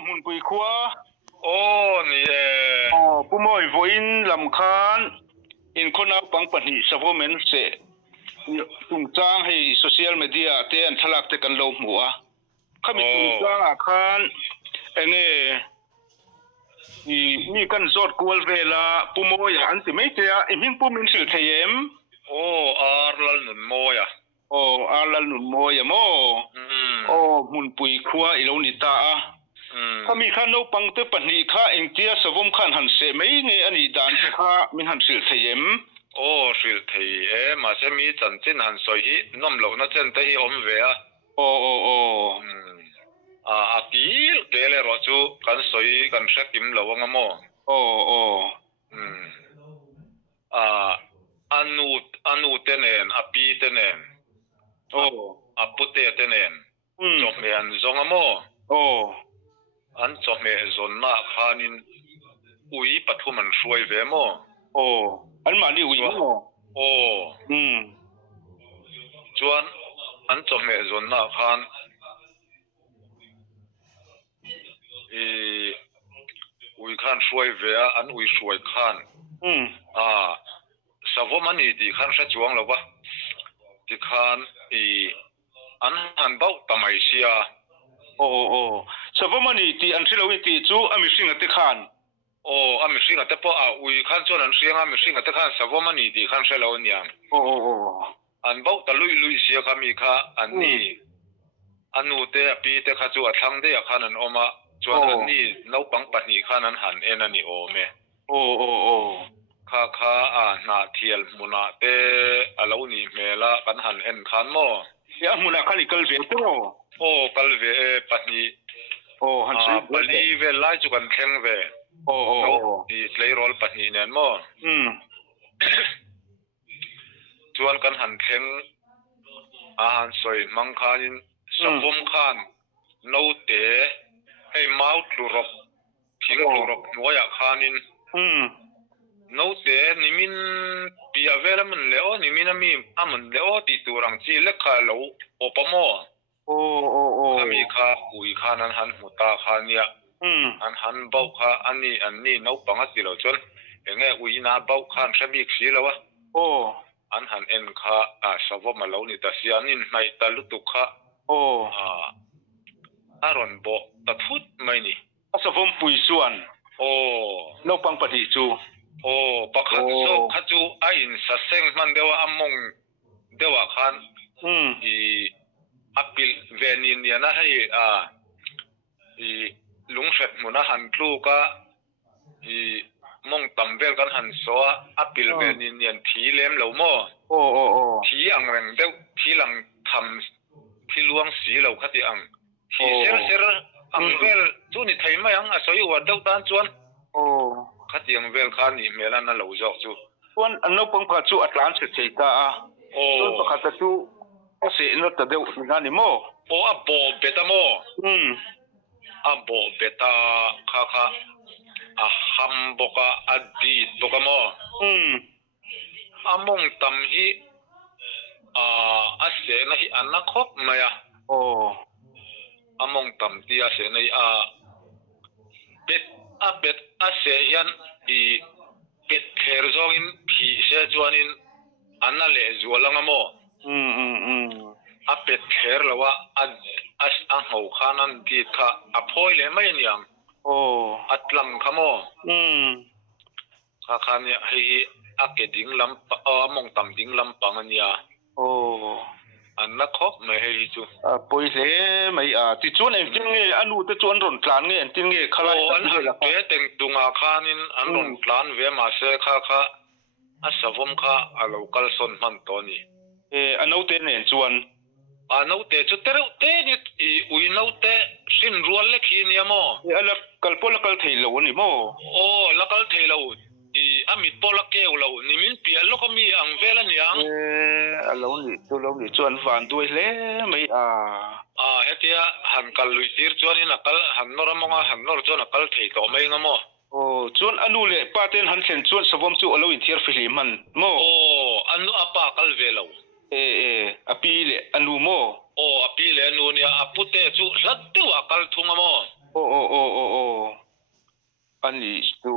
mun pui khua ô ni pumoi voin lam khan in khona pang pani savomen se tung chang hei social media te an thalak te kan lo hmuwa khami tung chang a khan enge mi kan zot kual vela pumoya an ti mai te a hing pumin sil thayem ô arlal nun moya alal nun moya mo mun pui khua ilo ni ta a khami khan no pangte pani kha engtia savom khan han se mai nge ani dan kha min han sil thayem ô sil thei mà se mi chan chin han soi hi nom lo na chen te hi om ve a a pil kele ro chu kan soi kan hre kim lo anga mo anu tenen a pi tenen a pute tenen chok me an zong amo an chok me zon na khanin ui pathum an hruai ve mo an ma ni ui mo chuan an chok me zon na khan ui khan hruai ve a an ui hruai khan savom ani ti khan hre chuang lo wa ti khan an han bau tamai sia savom ani ti an thilo ti chu ami singa te khan ami singa te po a ui khan chuan an hrianga ami singa te khan savom ani ti khan hre lo niam an bau ta lui sia khami kha an ni anu te api te kha chu a thlang de a khan an oma chuan an ni no pang pahnih khan an han en ani ome kha na thial muna te alo ni mela kan han en khan mo ya muna khani kal ve to kal ve pahnih han sai bali ve lai chu kan thleng ve i tlei rol pahnih nen mo chuan kan han thleng han soi mang khanin savom khan no te hei mau tlurok thing tlurok noya khanin no te nimin pia vela man leo nimin ami aman leo ti turang chi lekha lo opamo kami kha ui khanan han muta khania an han bau kha ani no panga ti lo chon enge ui na bau khan sabik si lo wa an han en kha savom malo ni ta sianin nai talutu kha aron bo ta thut mai ni savom pui suan no pang pati chu pakhat so khachu a in sa seng man dewa among dewa khan apil venin yana hai lungset muna han tlu ka mong tamvel kan han so apil venin yan thi lem lo mo thi ang reng deu thi lang tham thi luang si lo khati ang thi ser ang vel chu ni thai mai ang a soi wa deu tan chuan khati ang vel khan ni mela na lo jok chu chuan an no pang pha chu atlan se chei ta chuan pakhat chu a se no ta deu na ni mo a bo beta mo a bo beta kha a ham boka a di boka mo among tam hi a se na hi an na khop maya among tam ti a se nei bet a se hian bet kher zongin phi se chuanin anna le zualanga mo a bet kher lawa a ho khanan ti kha a phoi le mai niang atlang khamo kha ni hei a ke ding lam among tam ding lam pangania anna khop mai hei chu poi le mai ti chuan em tin nge anu te chuan ron tlan nge en tin nge khala an han pe teng tunga khanin an ron tlan ve ma se kha a savom kha a local son man to ni ano te nen chuan no te chu tereu te ni ui no te sin rual le khi ni amo ala kalpol kal thei lo ni mo lakal thei lo amit polak ke lo nimin pia lo ko mi ang vela ni ang alo ni tu lo ni chuan van duai le mai hetia han kal lui tir chuan in akal han noramonga han nor chuan akal thei to mai ngamo chuan anu le paten han thlen chuan savom chu alo in thiar fili man mo anu apa kal velo api le anu mo api le anu ni apute chu hlat te wa kal thunga mo โอ้โอ้โอ้โอ้โอ้อันนี้ดู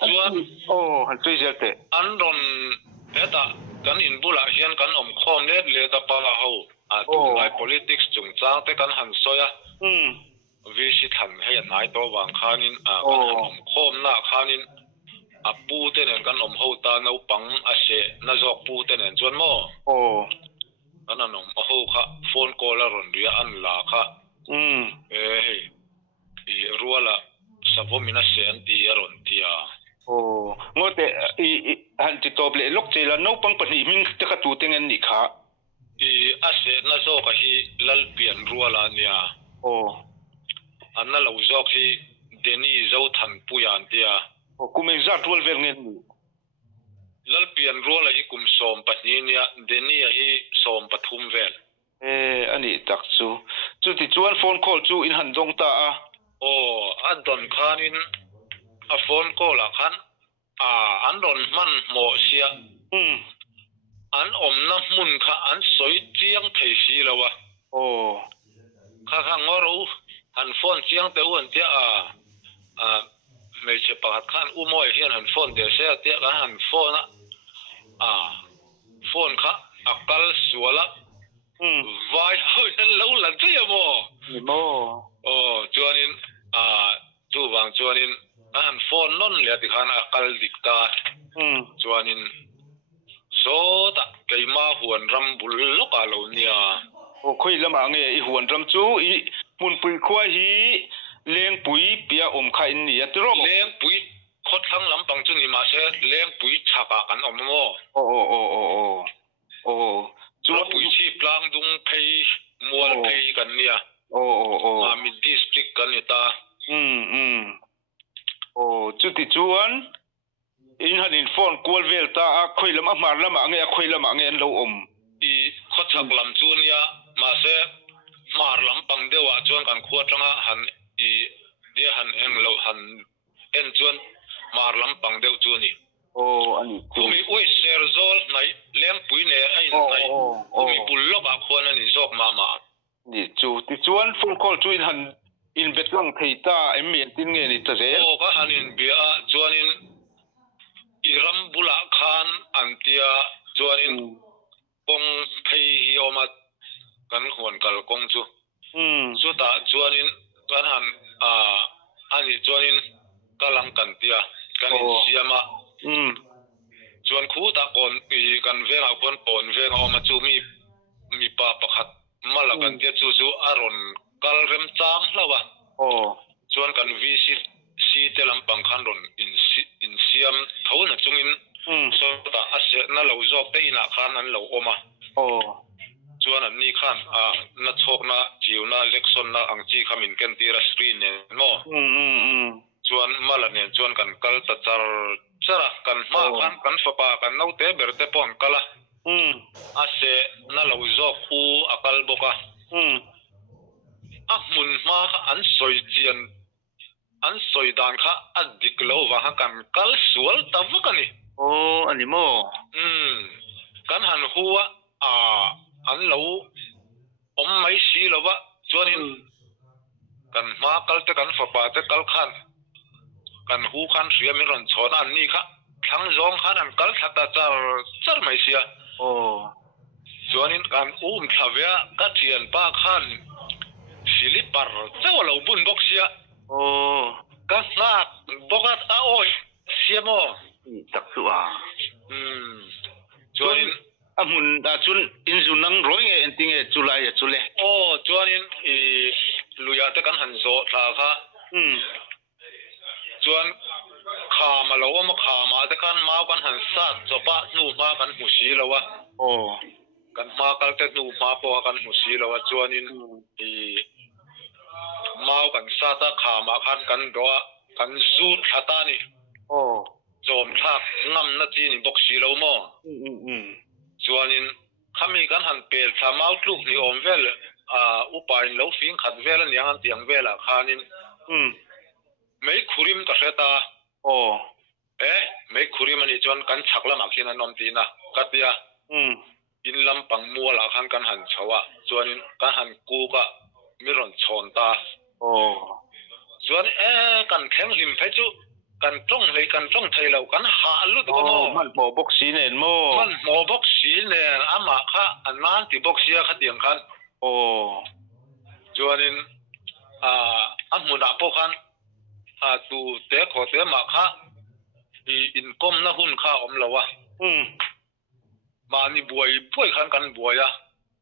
โอ้หันไปเจอเตะอันรอนเอตากันอินบุลาเฮียนกันอมคอมเล็ดเลตาปาลาหูตูไล politics จุงจางแต่กันหันโซยวิชิตหันให้นายตัววางขานินกันหันอมคอมหน้าขานินปูเตนกันอมหูตาเนาปังอาเชนาจอกปูเตนจวนโมโอ้กันนั่นอมหูค่ะโฟนคอลารอนเรียอันลาค่ะอีรัวละสับมินาเซนตีอรอนตีอาโอ้งดแต่หันจิตตบเลยลูกเจริญน้องปังปนีมิงจะกระตุ้นเงินนี่ค่ะอาเซนาจอกฮีลัลเปียนรัวลานียโอ้อันนั้นเราจอกฮีเดนี่เจ้าทันปุยันตีอาโอ้กูไม่จัดรัวเวรเงินลัลเปียนรัวละฮีกุมสอมปัตนีเนี่ยเดนี่ฮีสอมปฐุมเวลอันนี้ตักจูที่จวนโฟนคอลจูอินหันดงตาโอ้อันดอนขานินโฟนคอลละคันอันดอนมันโมเสียอันอมน้ำมุนค่ะอันสวยเจียงเทสีแล้ววะโอ้ข้างงอรู้อันโฟนเจียงแต่วันเจ้าไม่ใช่ปากขันอุโมยเฮียนหันโฟนเดี๋ยวเสียเจ้ากันหันโฟนโฟนค่ะอักลสวละวายเฮ้ยนั่นเราหลังเจียโมโอ้จวนนินจูบางจวนนินหันโฟนนั่นเลยที่ขันอักลดิกตาจวนนินโซตะเกี่ยมาหวนรำบุลลกอาโลเนียโอ้คุยละมาเงยหวนรำจูมุนปุยควายฮีเลี้ยงปุ๋ยเปียอมไข่นี่ตรอเลี้ยงปุ๋ยคดทั้งลำปังจุนี่มาเสเลี้ยงปุ๋ยฉากกันอมโมโอ้โอ้โอ้โอ้โอ้จูปุ๋ยชีพลางดุงเพย์มัวเพย์กันเนี่ยโอ้โอ้โอ้มีดิสตริกกันนี่ตาโอ้จุดที่จวนอินหันอินฟอนกวลเวลตาคุยละมาละมาเงยคุยละมาเงยเราอีคดฉักลำจูเนี่ยมาเสมาลำปังเดียวจวนกันขวดจังหันอีเดียหันเองเราหันเอ็นจวนมาลำปังเดียวจูนี่โอ้อันนี้กูมีอุ้ยเซอร์โซลในเลี้ยงปุ๋ยเนี่ยไอ้ไหนกูมีปุลล็อกคนนั้นนี่จอกมานี่จูที่จวนฟอนคอลจูอินหันอินเบ็ดลังเทตาเอ็มเมียนตินเงี้ยนี่จะเสียโอ้ก็หันอินเบียจวนอินอิรัมบุลาคานอันเตียจวนอินกงเพย์อมากันหวนกัลกงจูสุดาจวนอินกันหันอันนี้จวนอินกำลังกันเตียกันอินเสียมาจวนคู่ตะกอนปีกันเวลาคนปนเวลาออกมาจูมีปาประคัดมาละกันเตียจูอารอนกัลเรมจางแล้ววะจวนกันวิสิตซีเตลัมปังคันรอนอินเซียมเท่านั้นจุงอินสุดาอาเซนั่นเราจอกเตอินาคันนั้นเราออกมาจวนอันนี้ขันนัดชกนะจิวนะเล็กซอนนะอังจีขมินกันตีรัสรีเนี่ยโน่จวนมาละเนี่ยจวนกันกัลตัดจาร์กันมากันฝปากันเอาเตะเบอร์เตะปอนกัลละอาเซนั่นเราจอกอูอักลบกะมุนมาอันสวยเจียนอันสวยดังค่ะอันดิกโลวะกันกัลสวลตะวกันนี่โอ้อันนี้โมกันหันหัวอันเราไม่สีแล้ววะจวนนี้กันมากัลเตกันฝปาเตกัลขันกันหูขันเสียมีรอนชอนอันนี้ค่ะทั้งสองขันอันกัลทัดจาร์ไม่เสียโอ้จวนนี้กันทาเวียกัดเทียนป้าขันฟิลิปปาร์เจ้าเราบุญบกเสียโอ้กันนักบกัดโอ้ยเสียโมตักตัวจวนนี้มุนจุนอินซุนังร้อยเงี้ยติงเงี้ยจุไลจุเลโอ้จวนนี้ลุยาเตกันหันโซลาค่ะจวนขามาแล้วว่ามาขามาเตกันมากันหันสัตจบะนูมากันหุสีแล้ววะโอ้กันมากันเตนูมาปอกันหุสีแล้ววะจวนนี้มากันสัตขามาขันกันดัวกันซูดขัตานี่โอ้โจมทักน้ำนาจีนี่บกสีแล้วมั้งจวนนี้ข้ามีกันหันเปิดสามเอาลูกนี่อมเวลอุปายเราฟิงขัดเวลนี่หันเตียงเวลข้านินไม่คุริมตัดเสตาโอ้ไม่คุริมันอีจวนกันชักละมากินนนตีนะกัตยาอินลำปังมัวละขันกันหันชาวะจวนนี้กันหันกูก็มิรอนชอนตาโอ้ วนกันแข็งหิมเพจุกันจ้องเลยกันจ้องไทยเรากันหาลุตุกโมมันหมอบกสีเนนโมมันหมอบกสีเนี่ยอามาค่ะอันนั้นที่บกเสียขัดเดียงกันโอ้จวนนินอันมุนาพวกกันตูเตะขอเตะมาค่ะอินคอมนะหุ่นข้าอมเราวะมานี่บวยป่วยขันกันบวย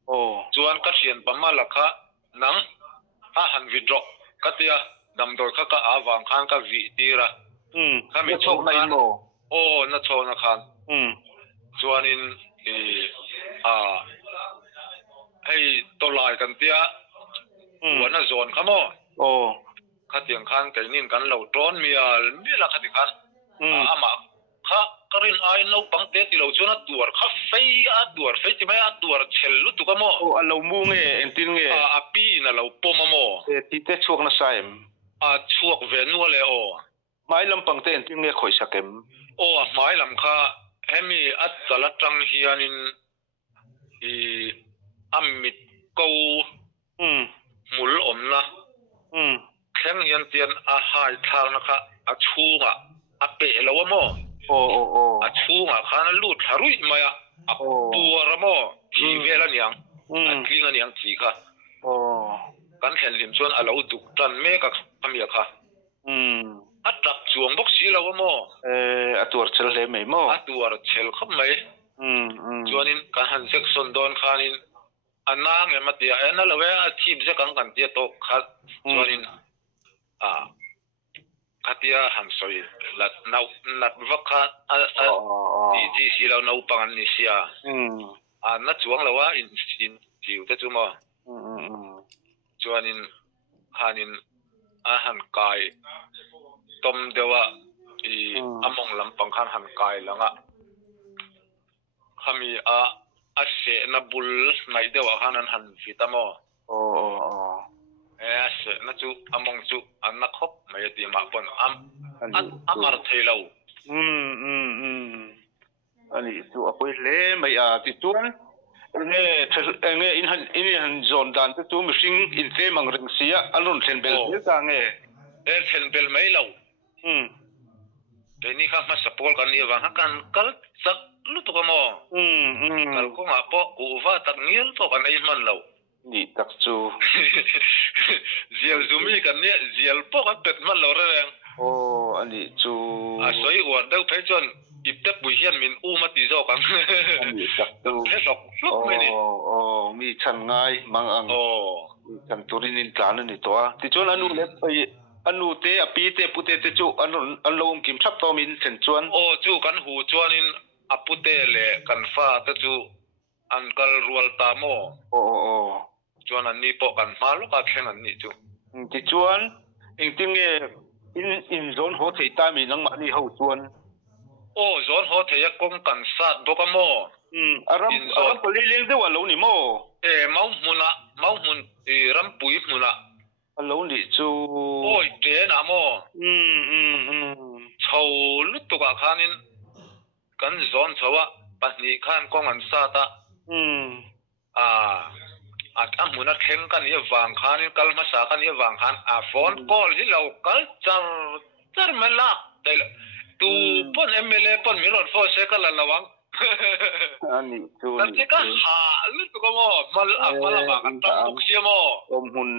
โอ้จวนกัดเสียนประมาณละค่ะหนังหันวิดรอกัดเดียดำโดยข้าก็อาวางขันก็วิตีระข้ามีโชคในโมโอ้นัทโชนะขันจวนนินให้ตัวลายกันเตียหัวน่ะโซนขโมโอ้ขัดเตียงขันแต่นี่กันเราต้นมีนี่ละขัดขันอามาข้ากรินไอ้นกปังเตติเราชนะตัวข้าไฟตัวไฟจะไม่ตัวเชลลุตุกโมโอ้เรามูเงเอ็นตินเงปีน่ะเราปมโมที่เตช่วงน่ะใส่ช่วงเวนัวเลยโอ้ไม่ลำปังเตนตินเงคอยสักเอ็มโอ้ไม่ลำข้าเฮมีตละจังเฮียนินมิดกูมุลอมนะแข็งยันเตียนหายทางนะคะชูเปะแล้ววะโมโอ้ชูข้านั้นลูดหารุยมาปัวระโมทีเวลเนี่ยกลิ้งเนี่ยทีค่ะกันเห็นลิมชวนเราดุดันเมกับทำอย่างค่ะจับจวงบกสีแล้ววะโมตัวเชลเลยไหมโมตัวเชลเข้าไหมชวนนินการหันเซ็กซ์โดนขานินอันนั้นเนี่ยมาเตียนั่นแหละเว้ยอาชีพจะกันเตียโตขัดชวนนินขัดเตียหันสอยลัดนัดวักขัดที่สิเราหน้าปังนิสยานัดจวงแล้วว่าอินจิวแต่จุ่มชวนนินหันินอาหารกายต้มเดียวว่ามองลำปังขันหันกายแล้วอ่ะขามีเสนบุลในเดียวขันหันฟิตามอเสนจูมองจูอันนักขบไม่ตีมาปนมาร์เทลาวอันนี้จูอคุยเล่ไม่ติดตัวเนี่ยอินหันโซนดันติดตัวมิชิงอินเซมังเริงเสียอันนู้นเซนเบลเนี่ยต่างเซนเบลไม่ลาวแต่นี่ข้ามาสปอร์กันนี่ว่ากันกัลสักลุตุกโมกัลก็มาปอกูว่าตักเงี้ยปอกันไอ้มันเรานี่ตักจูเจียลซูมีกันเนี่ยเจียลปอกันเป็ดมันเราเรื่องโอ้อันนี้จูสวยอวดเด็กเพชรอิบเด็กบุญเฮียนมินมาตีโจกันอันนี้ตักจูเพชรหลอกไม่นี่โอ้มีฉันง่ายมังอังฉันตุรินินจานนี่ตัวที่จวนอนุเล็บไปอันนู้เตะปีเตะปุเตะจูอันลงกิมชับตัวมินเซนจวนโอ้จูกันหูจวนินปุเตะเล่กันฟ้าเตจูอันกัลรัวตามโอ้จวนอันนี้ปอกันมาลูกอัดแข่งอันนี้จูที่จวนเองติงเงอินโซนโฮเทตามีนังมานี่เขาจวนโอ้โซนโฮเทยกงกันสัตว์บกโมอารมณ์ปลีเลี้ยงด้วยว่าเรานี่โมเมาหุนะรำปุยหุนะเรานี่จูโอ้ยเจ๊นะโมชาวลุตุกะขานินกันโซนชาวะปัจจุบันกงกันสัตว์อันมุนัดเข่งกันยี่วางขันกัลมาสากันยี่วางขันฟอนคอลที่เรากัลจ์ไม่ลักแต่ตูปนMLAปนมีรถโฟเซกันละวังอันนี้จูนี่ก็หาลุตุกโมมาละกันตั้งบุกเสียโมหุ่น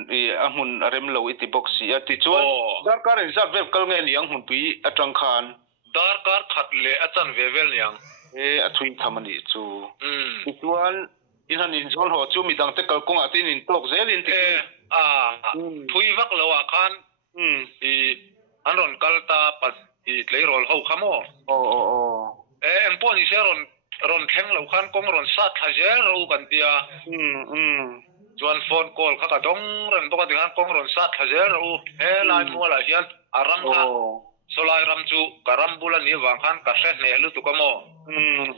หุ่นเริ่มเราอิติบุกเสียติจวนดาร์การ์ซับเว็บกัลเงี้ยเลี้ยงหุ่นปีจังขันดาร์การ์ขัดเล่จันเวเวลเลี้ยงทุยทำมันนี่จูติจวนอินหันอินโซนหัวจูมีตั้งแต่กัลกงอาทิตย์นินตกเซลินติทุยวักละวะขันอันรอนกัลตาปัดเลยรอลเขาขโมโอ้เอ็งป้อนอีเซรอนแข็งเราขันกงรอนสัตว์ฮะเจเรากันเตียจวนโฟนคอลข้ากระดงรอนปกติขันกงรอนสัตว์ฮะเจเราลายมัวละเฮียนอารัมฮะสลายรัมจูการัมบุลันนี่วางขันกระเซ็นเนลุตุกโม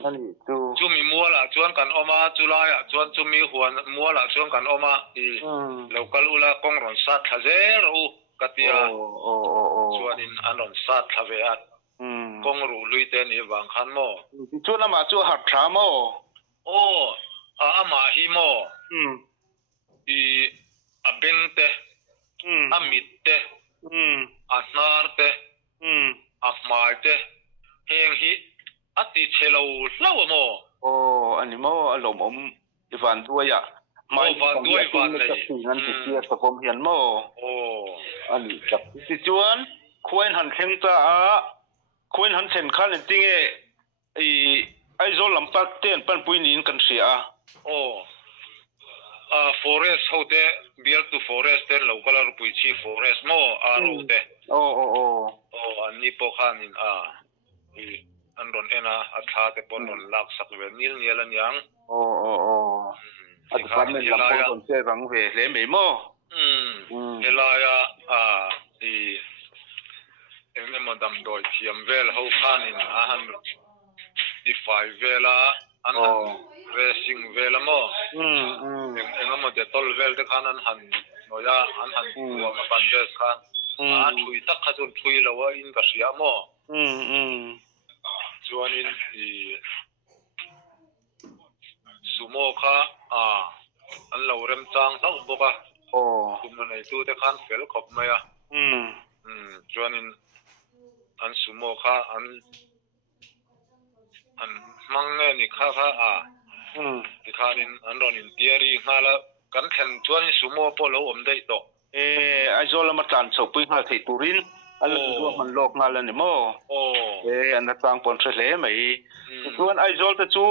อันนี้จูมีมัวละจวนกันออกมาจุลายจวนจูมีหัวมัวละจวนกันออกมาแล้วก็ลุละกงรอนสัตว์ฮะเจเรากัตยาชวนินอันนนสัตว์ทวีอัดกงรูลุยเตนี่วางขันโมชวนมาชวนหัดชาโมโอ้มาฮิโมเบนเตมิดเต an nar te mai te heng hi ati chelo law mo ani mo alom ivan tuaya mai van tuai van nei ngan ti tia sa kom hian mo ani tak ti chuan khuain han thleng ta a khuain han thlen khan tinge ai zol lampak ten pan puinin kan sia forest hote build to forest ten local pui chi forest mo rote ani po khanin an ron ena atha te pon ron lak sak ve nil nial an yang at kan men lam po ton se rang ve le me mo elaya enge modam doi thiam vel ho khanin han di fai vela an racing vela mo enge mo de tol vel te khanan han noya an han wa ma ban des khan thui tak khajun thui lawa in ka sia mo chuanin sumo kha an lo rem chang thau boka sumo nei tu te khan fel khop maya chuanin an sumo kha an mang nge ni kha ti khanin an ron in tiari ngala kan thlen chuanin sumo polo om dei to ai zola ma tan chau pui ngal thei turin al zo man lok ngal ani mo an tang pon thle mai chuan ai zol ta chu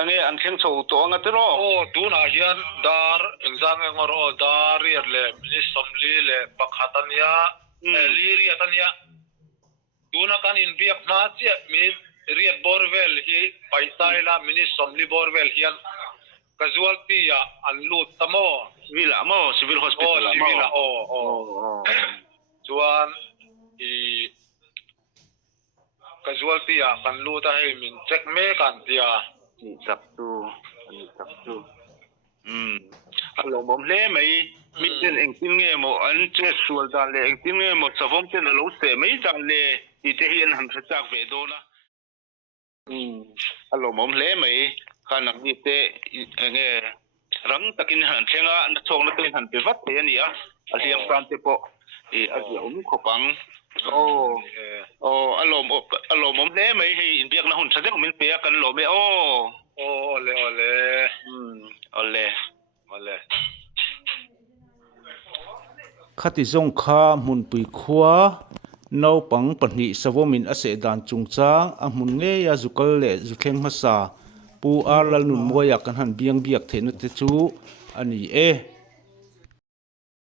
ange an thleng chho to anga te ro tu na hian dar exam ngoro dar riat le mini somli le pakhatania liri atania tu na kan in biak ma che mi riat borvel hi paitaila mini somli borvel hian casualty ya an lut tamo vila mo civil hospital mo civil chuan casualty ya kan luta hei min check me kan tia saktu alo mom le mai min ten eng tin nge mo an che sual dan le eng tin nge mo savom ten lo se mai dan le ti te hian han thachak ve do na alo mom le mai khanak ni te nge rang takin han thlenga an chong na te han pe vat te ani a aliam kan te po adia khopang alo mom le mai hei in biak na hun thadek min pe kan lo me ole khati zong kha mun pui khua no pang pahni savomin ase dan chungchang a mun nge ya zukal le zutheng masa pu arlal nun moya kan han biang biak the na te chu ani